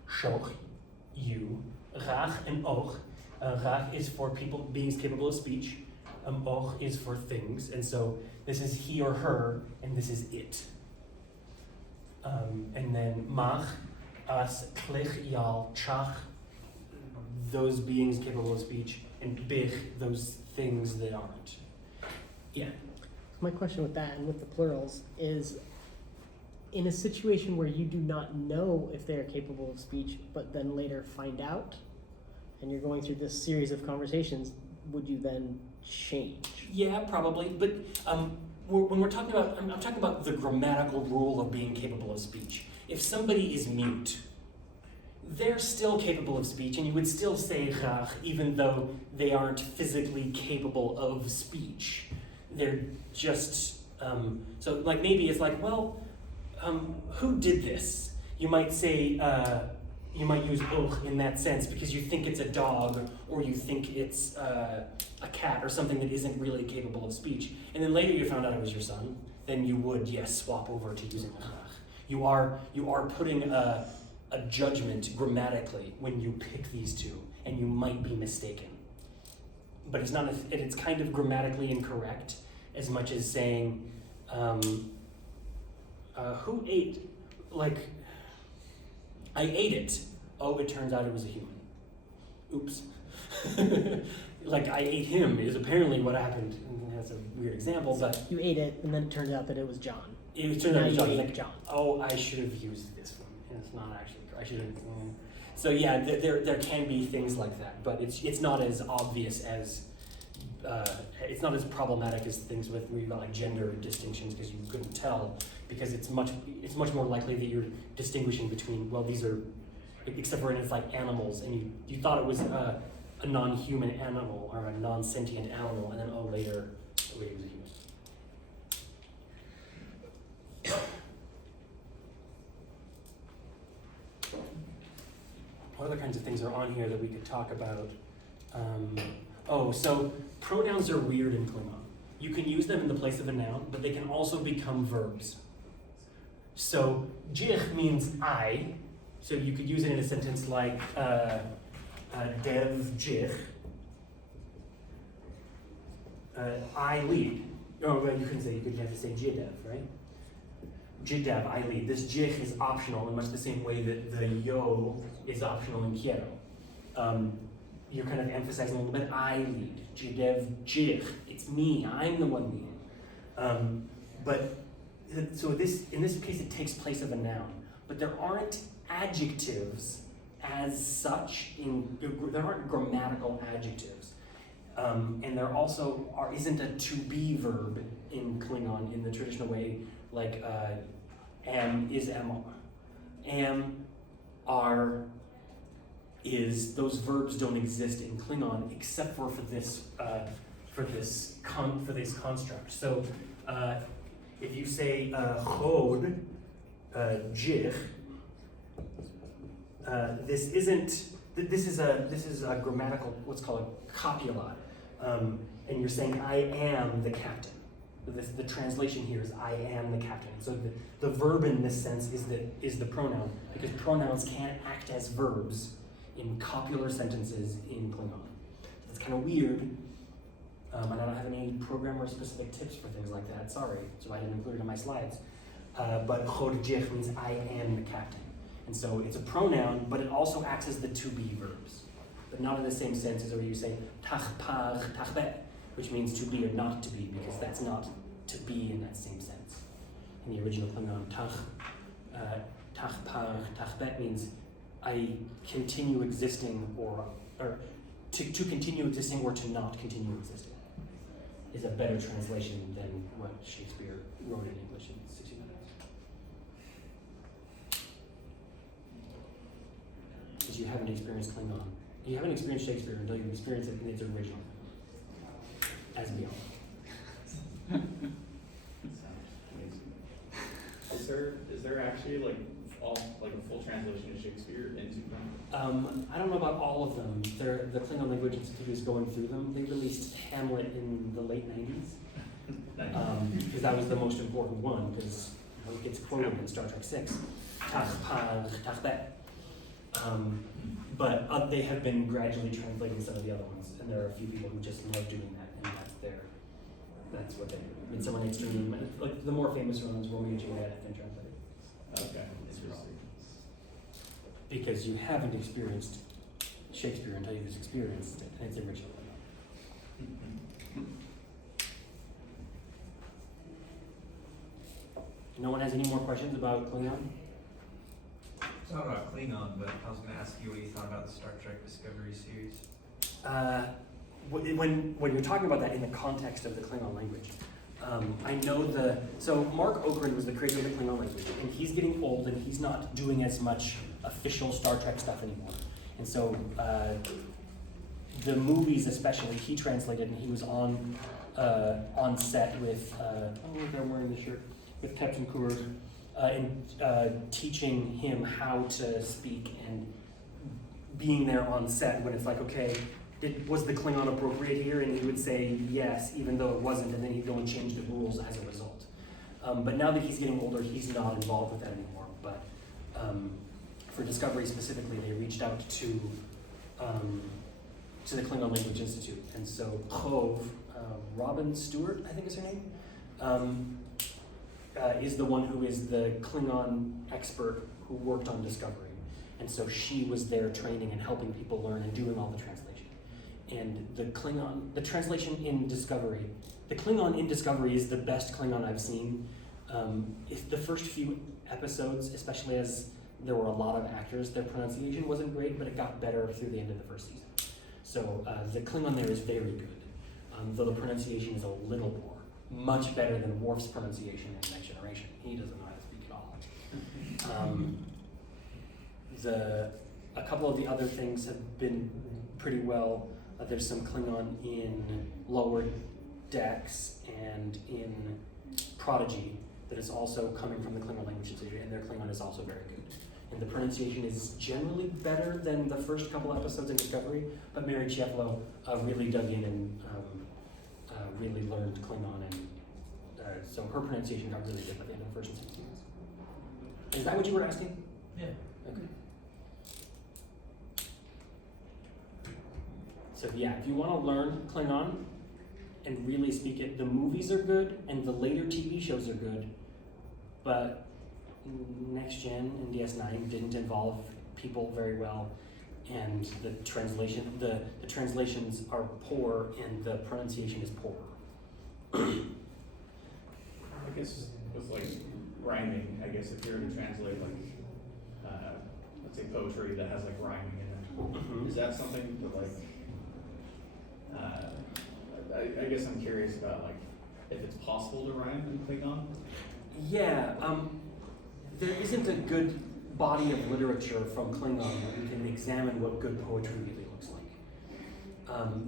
shoch, you, rach and och. Rach is for people, beings capable of speech. Och is for things. And so this is he or her, and this is it. And then mach, us, klich, yal, chach, those beings capable of speech, and bich, those things that aren't. Yeah. My question with that and with the plurals is, in a situation where you do not know if they are capable of speech, but then later find out, and you're going through this series of conversations, would you then change? Yeah, probably. But when we're talking about, I'm talking about the grammatical rule of being capable of speech. If somebody is mute, they're still capable of speech, and you would still say rach, even though they aren't physically capable of speech. They're just, so like maybe it's like, well, who did this? You might say, you might use och in that sense because you think it's a dog or you think it's a cat or something that isn't really capable of speech. And then later you found out it was your son, then you would, yes, swap over to using ach. You are putting a judgment grammatically when you pick these two, and you might be mistaken. But it's not, it's kind of grammatically incorrect as much as saying, who ate, like, I ate it. Oh, it turns out it was a human. Oops. Like, I ate him is apparently what happened. That's a weird example, but You ate it, and then it turned out that it was John. it turned out it was Now John. you Like, ate John. oh, I should have used this one. It's not actually, I should have. So yeah, there can be things like that, but it's not as obvious as, it's not as problematic as things with where you've got like gender distinctions because you couldn't tell, because it's much more likely that you're distinguishing between, well, these are, except for when it's like animals, and you thought it was a non-human animal or a non-sentient animal, and then later it was a human. What other kinds of things are on here that we could talk about? So pronouns are weird in Klingon. You can use them in the place of a noun, but they can also become verbs. So jich means I, so you could use it in a sentence like dev jich, I lead. Oh, well, you couldn't say, you have to say jidev, right? Jidev, I lead. This jich is optional in much the same way that the yo is optional in quiero. You're kind of emphasizing a little bit, I lead. Jidev jich, it's me, I'm the one leading. So in this case it takes place of a noun, but there aren't adjectives as such, there aren't grammatical adjectives. And there also isn't a to be verb in Klingon in the traditional way, like am is am, am, are, is. Those verbs don't exist in Klingon except for this construct. So if you say chod, jich, this is a grammatical, what's called a copula, and you're saying I am the captain. The translation here is I am the captain. So the verb in this sense is the pronoun, because pronouns can't act as verbs in copular sentences in Klingon. That's kind of weird, and I don't have any programmer-specific tips for things like that. Sorry, so I didn't include it in my slides. But chod jich means I am the captain. And so it's a pronoun, but it also acts as the to-be verbs, but not in the same sense as where you say tachpar tachbet, which means to be or not to be, because that's not to be in that same sense. In the original Klingon, tachpar tachbet means I continue existing, or to continue existing or to not continue existing, is a better translation than what Shakespeare wrote in English in 1600s. Because you haven't experienced Klingon. You haven't experienced Shakespeare until you've experienced it in its original. As we all. Is there actually like a full translation of Shakespeare into Klingon? I don't know about all of them. The Klingon Language Institute is going through them. They released Hamlet in the late 90s. Because that was the most important one, because it gets quoted in Star Trek 6. Tachpar tachbet. But they have been gradually translating some of the other ones, and there are a few people who just love doing that, and that's what they do. Midsummer Night's Dream, like the more famous ones, Romeo and Juliet, have been translated. Okay, interesting. Because you haven't experienced Shakespeare until you've experienced it, and it's original. No one has any more questions about Klingon? It's not about Klingon, but I was going to ask you what you thought about the Star Trek Discovery series. When you're talking about that in the context of the Klingon language, I know so Mark Okrand was the creator of the Klingon language, and he's getting old and he's not doing as much official Star Trek stuff anymore. And so the movies especially, he translated, and he was on set with, they're wearing the shirt, with Captain Coors, and teaching him how to speak and being there on set when it's like, okay, was the Klingon appropriate here? And he would say yes, even though it wasn't, and then he'd go and change the rules as a result. But now that he's getting older, he's not involved with that anymore. But for Discovery specifically, they reached out to the Klingon Language Institute. And so Chov, Robin Stewart, I think is her name, is the one who is the Klingon expert who worked on Discovery. And so she was there training and helping people learn and doing all the translation. And the translation in Discovery, the Klingon in Discovery is the best Klingon I've seen. If the first few episodes, especially as there were a lot of actors, their pronunciation wasn't great, but it got better through the end of the first season. So the Klingon there is very good, though the pronunciation is a little poor. Much better than Worf's pronunciation in Next Generation. He doesn't know how to speak at all. A couple of the other things have been pretty well. There's some Klingon in Lower Decks and in Prodigy that is also coming from the Klingon Language Institute, and their Klingon is also very good. And the pronunciation is generally better than the first couple episodes in Discovery, but Mary Chieflo really dug in and really learned Klingon, and so her pronunciation got really good by the end of the first and second seasons. Is that what you were asking? Yeah. Okay. So yeah, if you want to learn Klingon and really speak it, the movies are good and the later TV shows are good, but Next Gen and DS9 didn't involve people very well, and the translations are poor and the pronunciation is poor. I guess with like rhyming, I guess if you were to translate like, let's say poetry that has like rhyming in it, is that something that like, I guess I'm curious about like, if it's possible to rhyme in Klingon? Yeah, there isn't a good body of literature from Klingon where we can examine what good poetry really looks like.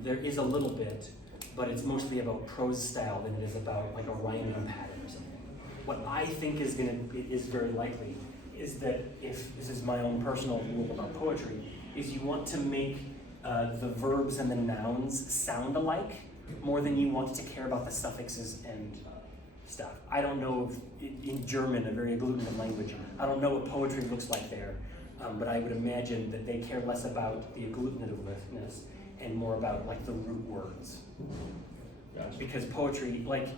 There is a little bit, but it's mostly about prose style than it is about like a rhyming pattern or something. What I think is very likely is that if this is my own personal rule about poetry, is you want to make the verbs and the nouns sound alike more than you want to care about the suffixes and stuff. I don't know if in German, a very agglutinative language, I don't know what poetry looks like there, but I would imagine that they care less about the agglutinativeness and more about like the root words. Gotcha. Because poetry, like,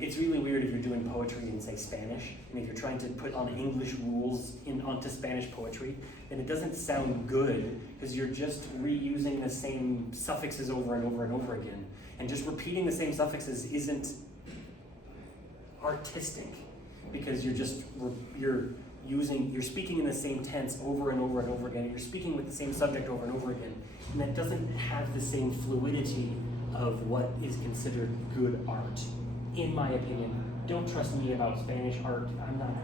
it's really weird if you're doing poetry in, say, Spanish, and if you're trying to put on English rules onto Spanish poetry, then it doesn't sound good, because you're just reusing the same suffixes over and over and over again. And just repeating the same suffixes isn't artistic, because you're speaking in the same tense over and over and over again, and you're speaking with the same subject over and over again, and that doesn't have the same fluidity of what is considered good art, in my opinion. Don't trust me about Spanish art.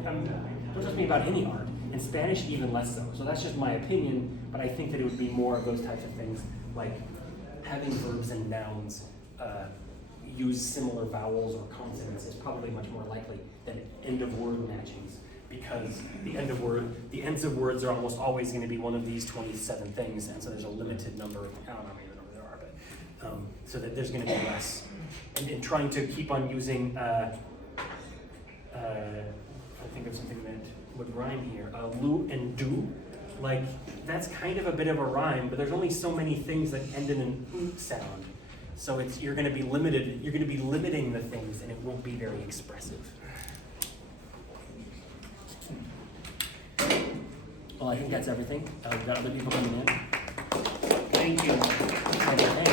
Don't trust me about any art, and Spanish even less so. So that's just my opinion, but I think that it would be more of those types of things, like having verbs and nouns use similar vowels or consonants is probably much more likely than end of word matchings, because the ends of words are almost always going to be one of these 27 things, and so there's a limited number. I don't know how many number there are, but so that there's going to be less. And trying to keep on using, I think of something that would rhyme here, lu and do, like that's kind of a bit of a rhyme, but there's only so many things that end in an oot sound. So you're going to be limited. You're going to be limiting the things, and it won't be very expressive. Well, I think that's everything. We've got other people coming in. Thank you. Okay,